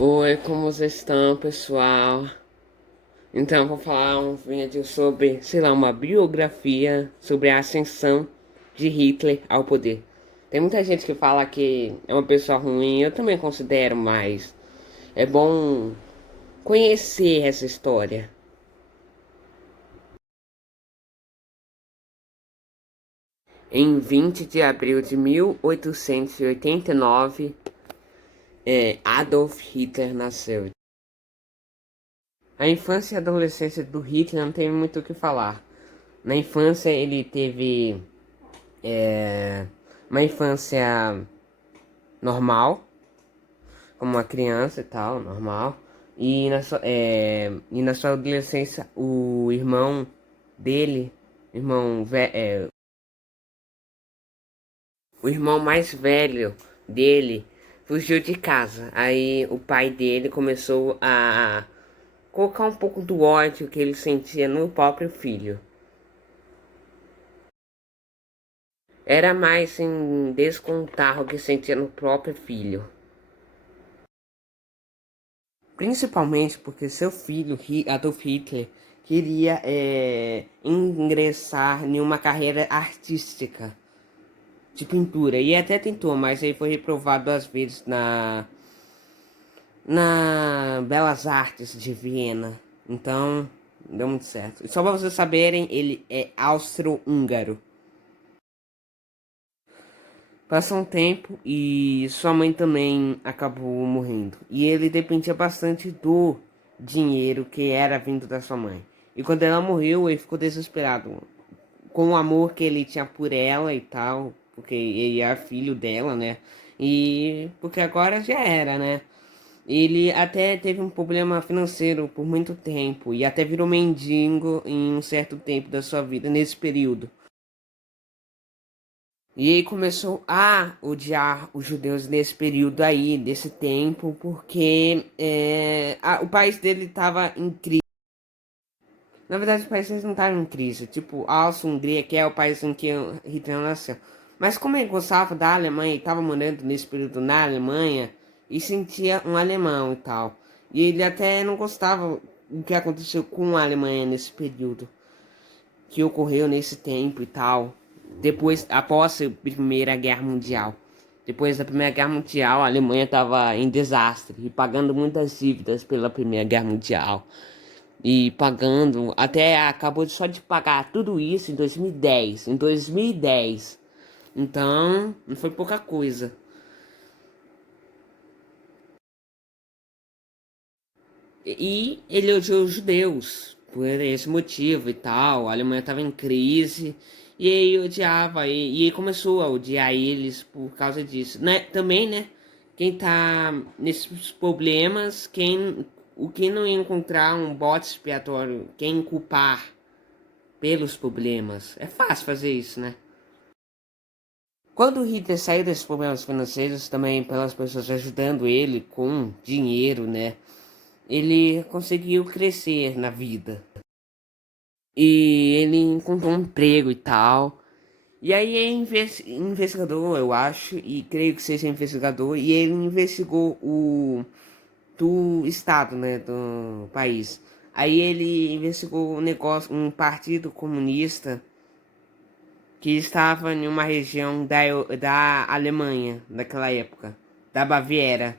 Oi, como vocês estão, pessoal? Então, vou falar um vídeo sobre, sei lá, uma biografia sobre a ascensão de Hitler ao poder. Tem muita gente que fala que é uma pessoa ruim, eu também considero, mas é bom conhecer essa história. Em 20 de abril de 1889, Adolf Hitler nasceu. A infância e adolescência do Hitler não tem muito o que falar. Na infância ele teve uma infância normal, como uma criança e tal, normal. E na sua adolescência, o irmão dele, irmão, o irmão mais velho dele, fugiu de casa. Aí o pai dele começou a colocar um pouco do ódio que ele sentia no próprio filho. Era mais em descontar o que sentia no próprio filho. Principalmente porque seu filho, Adolf Hitler, queria ingressar em uma carreira artística de pintura. E até tentou, mas ele foi reprovado 2 vezes na Belas Artes de Viena. Então, não deu muito certo. E só para vocês saberem, ele é austro-húngaro. Passou um tempo e sua mãe também acabou morrendo. E ele dependia bastante do dinheiro que era vindo da sua mãe. E quando ela morreu, ele ficou desesperado com o amor que ele tinha por ela e tal, porque ele era filho dela, né? E porque agora já era, né? Ele até teve um problema financeiro por muito tempo e até virou mendigo em um certo tempo da sua vida nesse período. E aí começou a odiar os judeus nesse período aí, desse tempo, porque o país dele estava em crise. Na verdade, os países não estavam em crise. Tipo, a Áustria-Hungria, que é o país em que Hitler nasceu. Mas como ele gostava da Alemanha e estava morando nesse período na Alemanha, e sentia um alemão e tal. E ele até não gostava do que aconteceu com a Alemanha nesse período, que ocorreu nesse tempo e tal. Depois, após a Primeira Guerra Mundial. Depois da Primeira Guerra Mundial, a Alemanha estava em desastre e pagando muitas dívidas pela Primeira Guerra Mundial. E pagando, até acabou só de pagar tudo isso em 2010. Em 2010. Então, não foi pouca coisa. E ele odiou os judeus por esse motivo e tal. A Alemanha estava em crise e aí odiava e aí começou a odiar eles por causa disso, né? Também, né? Quem tá nesses problemas, quem não encontrar um bode expiatório, quem culpar pelos problemas, é fácil fazer isso, né? Quando o Hitler saiu desses problemas financeiros, também pelas pessoas ajudando ele com dinheiro, né? Ele conseguiu crescer na vida. E ele encontrou um emprego e tal. E aí é investigador, eu acho, e creio que seja investigador, e ele investigou o do estado, né, do país. Aí ele investigou um negócio, um partido comunista que estava em uma região da Alemanha, naquela época, da Baviera.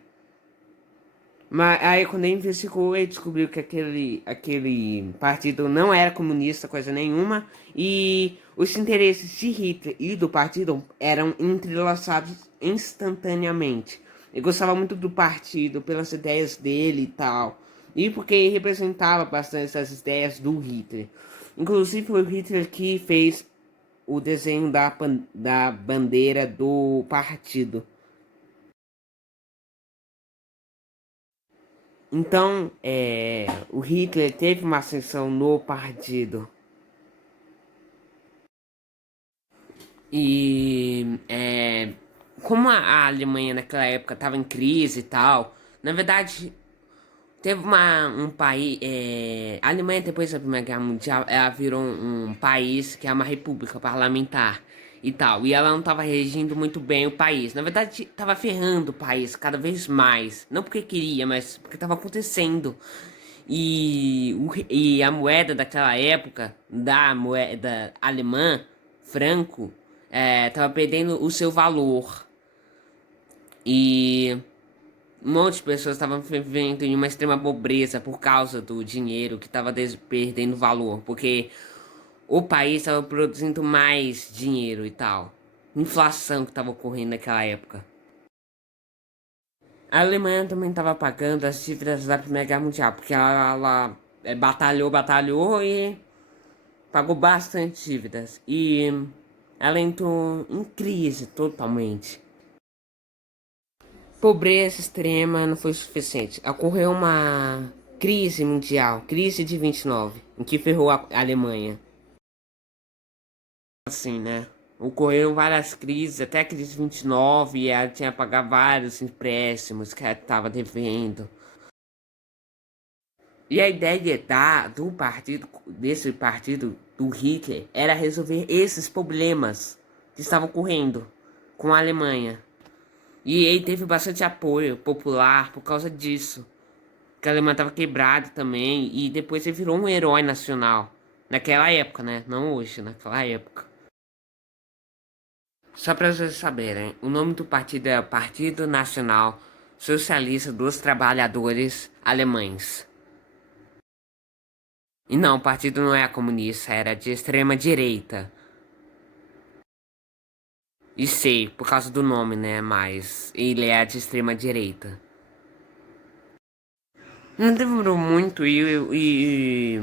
Mas aí quando ele investigou, ele descobriu que aquele partido não era comunista, coisa nenhuma, e os interesses de Hitler e do partido eram entrelaçados instantaneamente. Ele gostava muito do partido, pelas ideias dele e tal, e porque ele representava bastante essas ideias do Hitler. Inclusive foi o Hitler que fez o desenho da bandeira do partido. Então, o Hitler teve uma ascensão no partido. E como a Alemanha naquela época estava em crise e tal, na verdade, teve um país. A Alemanha, depois da Primeira Guerra Mundial, ela virou um país que é uma república parlamentar. e tal. E ela não estava regindo muito bem o país. Na verdade, estava ferrando o país cada vez mais. Não porque queria, mas porque estava acontecendo. E a moeda daquela época, da moeda alemã, franco, estava perdendo o seu valor. E um monte de pessoas estavam vivendo em uma extrema pobreza por causa do dinheiro que estava perdendo valor. Porque o país estava produzindo mais dinheiro e tal. Inflação que estava ocorrendo naquela época. A Alemanha também estava pagando as dívidas da Primeira Guerra Mundial, porque ela batalhou e pagou bastante dívidas. E ela entrou em crise totalmente. Pobreza extrema não foi suficiente. Ocorreu uma crise mundial, crise de 29, em que ferrou a Alemanha. Assim, né? Ocorreram várias crises, até a crise de 29, e ela tinha que pagar vários empréstimos que ela estava devendo. E a ideia do partido, desse partido do Hitler, era resolver esses problemas que estavam ocorrendo com a Alemanha. E ele teve bastante apoio popular por causa disso. Que a Alemanha estava quebrada também, e depois ele virou um herói nacional. Naquela época, né? Não hoje, naquela época. Só para vocês saberem, o nome do partido é Partido Nacional Socialista dos Trabalhadores Alemães. E não, o partido não é comunista, era de extrema direita. E sei, por causa do nome, né? Mas ele é de extrema direita. Não demorou muito e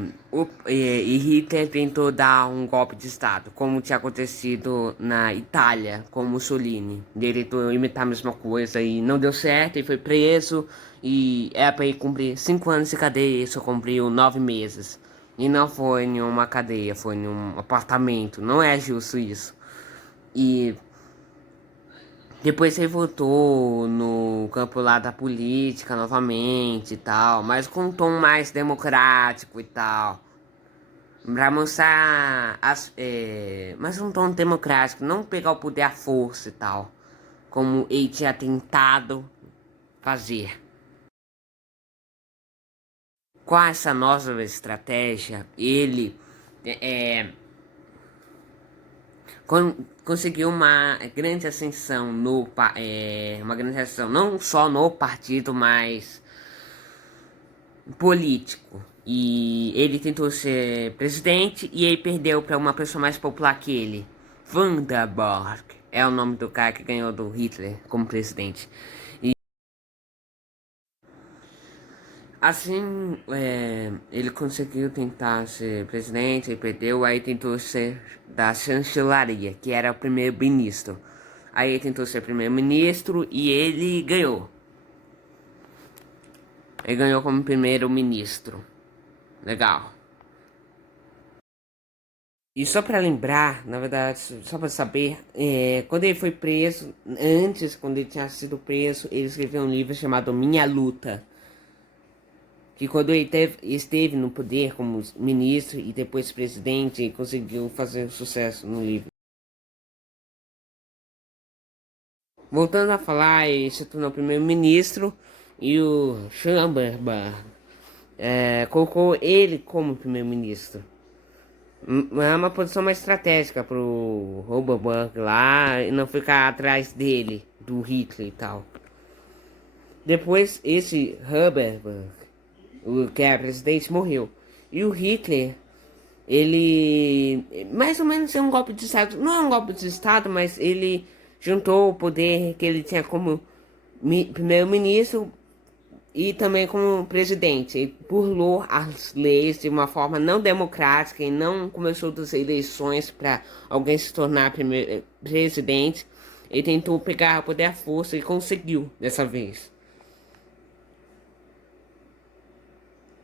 Hitler tentou dar um golpe de Estado, como tinha acontecido na Itália com Mussolini. Ele tentou imitar a mesma coisa e não deu certo, ele foi preso e era para ele cumprir 5 anos de cadeia e só cumpriu 9 meses. E não foi em uma cadeia, foi em um apartamento. Não é justo isso. E depois ele voltou no campo lá da política novamente e tal, mas com um tom mais democrático e tal. Pra mostrar mais um tom democrático, não pegar o poder à força e tal, como ele tinha tentado fazer. Com essa nova estratégia, ele é, conseguiu uma grande ascensão uma grande ascensão não só no partido, mas político. E ele tentou ser presidente e ele perdeu para uma pessoa mais popular que ele. Vanderburg é o nome do cara que ganhou do Hitler como presidente. E assim, ele conseguiu tentar ser presidente, ele perdeu, aí tentou ser da chancelaria, que era o primeiro-ministro. Aí ele tentou ser primeiro-ministro e ele ganhou. Ele ganhou como primeiro-ministro. Legal. E só pra lembrar, na verdade, só pra saber, quando ele foi preso, antes, quando ele tinha sido preso, ele escreveu um livro chamado Minha Luta. Que quando ele esteve no poder como ministro e depois presidente, ele conseguiu fazer sucesso no livro. Voltando a falar, ele se tornou primeiro-ministro e o Chamberlain colocou ele como primeiro-ministro. É uma posição mais estratégica pro Roberberg lá e não ficar atrás dele, do Hitler e tal. Depois, esse Roberberg, o que era presidente, morreu. E o Hitler, ele mais ou menos é um golpe de Estado. Não é um golpe de Estado, mas ele juntou o poder que ele tinha como primeiro-ministro e também como presidente. Ele burlou as leis de uma forma não democrática e não começou das eleições para alguém se tornar presidente. Ele tentou pegar o poder à força e conseguiu dessa vez.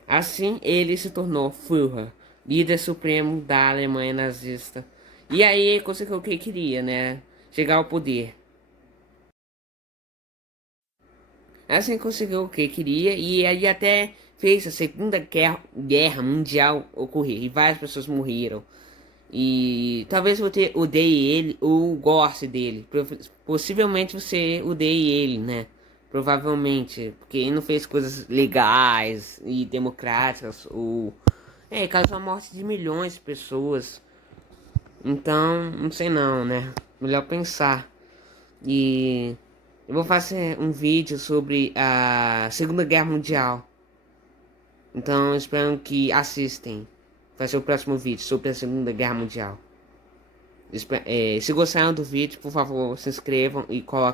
Assim, ele se tornou Führer, líder supremo da Alemanha nazista. E aí ele conseguiu o que ele queria, né? Chegar ao poder. Assim conseguiu o que queria e aí até fez a Segunda Guerra Mundial ocorrer e várias pessoas morreram. E talvez você odeie ele ou goste dele. Possivelmente você odeie ele, né? Provavelmente, porque ele não fez coisas legais e democráticas ou causou a morte de milhões de pessoas. Então, não sei não, né? Melhor pensar. E eu vou fazer um vídeo sobre a Segunda Guerra Mundial. Então, espero que assistem. Vai ser o próximo vídeo sobre a Segunda Guerra Mundial. Se gostaram do vídeo, por favor, se inscrevam e coloquem